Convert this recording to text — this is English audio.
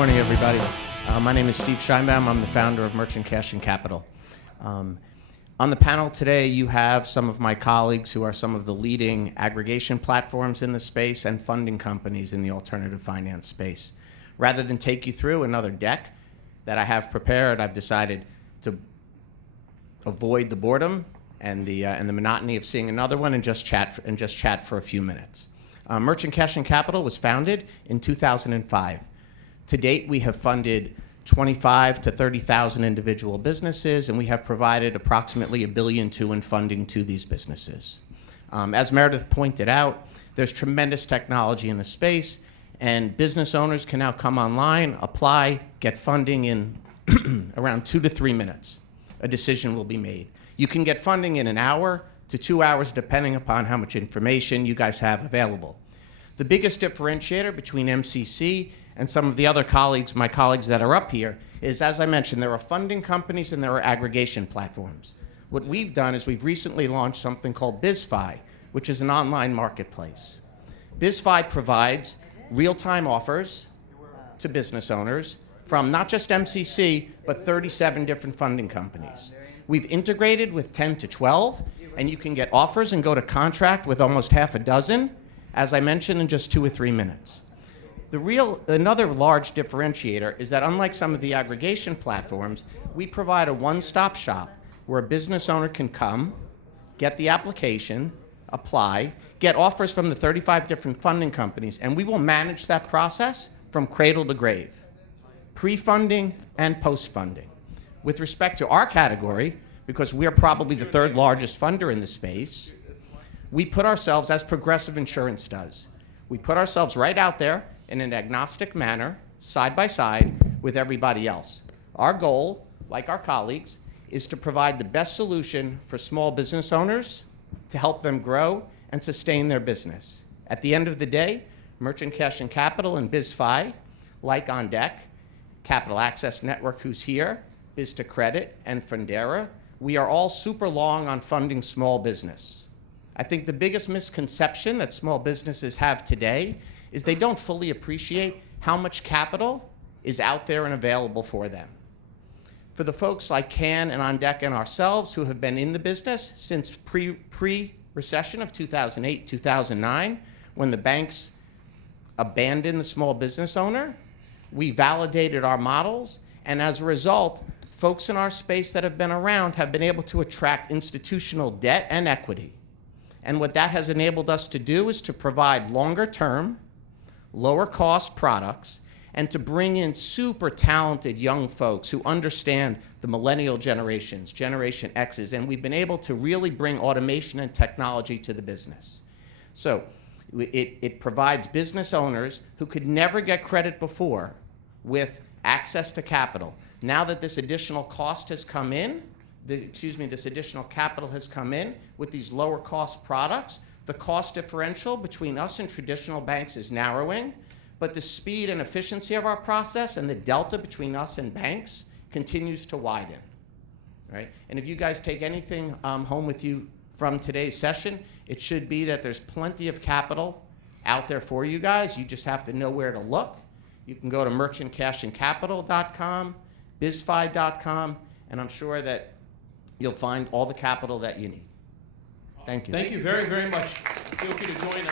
morning, everybody. My name is Steve Sheinbaum. I'm the founder of Merchant Cash and Capital. On the panel today, you have some of my colleagues who are some of the leading aggregation platforms in the space and funding companies in the alternative finance space. Rather than take you through another deck that I have prepared, I've decided to avoid the boredom and the monotony of seeing another one and just chat for a few minutes. Merchant Cash and Capital was founded in 2005. To date, we have funded 25 to 30,000 individual businesses, and we have provided approximately $1 billion in funding to these businesses. As Meredith pointed out, there's tremendous technology in the space, and business owners can now come online, apply, get funding in around 2 to 3 minutes. A decision will be made. You can get funding in an hour to 2 hours, depending upon how much information you guys have available. The biggest differentiator between MCC and some of the other colleagues, my colleagues that are up here, is, as I mentioned, there are funding companies and there are aggregation platforms. What we've done is we've recently launched something called BizFi, which is an online marketplace. BizFi provides real-time offers to business owners from not just MCC, but 37 different funding companies. We've integrated with 10 to 12, and you can get offers and go to contract with almost half a dozen, as I mentioned, in just 2 or 3 minutes. Another large differentiator is that unlike some of the aggregation platforms, we provide a one-stop shop where a business owner can come, get the application, apply, get offers from the 35 different funding companies, and we will manage that process from cradle to grave, pre-funding and post-funding. With respect to our category, because we are probably the third largest funder in the space, we put ourselves, as Progressive Insurance does, we put ourselves right out there in an agnostic manner, side by side with everybody else. Our goal, like our colleagues, is to provide the best solution for small business owners to help them grow and sustain their business. At the end of the day, Merchant Cash and Capital and BizFi, like On Deck, Capital Access Network, who's here, Biz2Credit, and Fundera, we are all super long on funding small business. I think the biggest misconception that small businesses have today is they don't fully appreciate how much capital is out there and available for them. For the folks like Can and On Deck and ourselves who have been in the business since pre-recession of 2008, 2009, when the banks abandoned the small business owner, we validated our models, and as a result, folks in our space that have been around have been able to attract institutional debt and equity. And what that has enabled us to do is to provide longer term, lower cost products, and to bring in super talented young folks who understand the millennial generations, Generation X's, and we've been able to really bring automation and technology to the business. So it provides business owners who could never get credit before with access to capital. Now that this additional cost has come in, this additional capital has come in with these lower cost products, the cost differential between us and traditional banks is narrowing, but the speed and efficiency of our process and the delta between us and banks continues to widen, right? And if you guys take anything home with you from today's session, it should be that there's plenty of capital out there for you guys. You just have to know where to look. You can go to merchantcashandcapital.com, bizfi.com, and I'm sure that you'll find all the capital that you need. Thank you. Thank you very, very much. Feel free to join.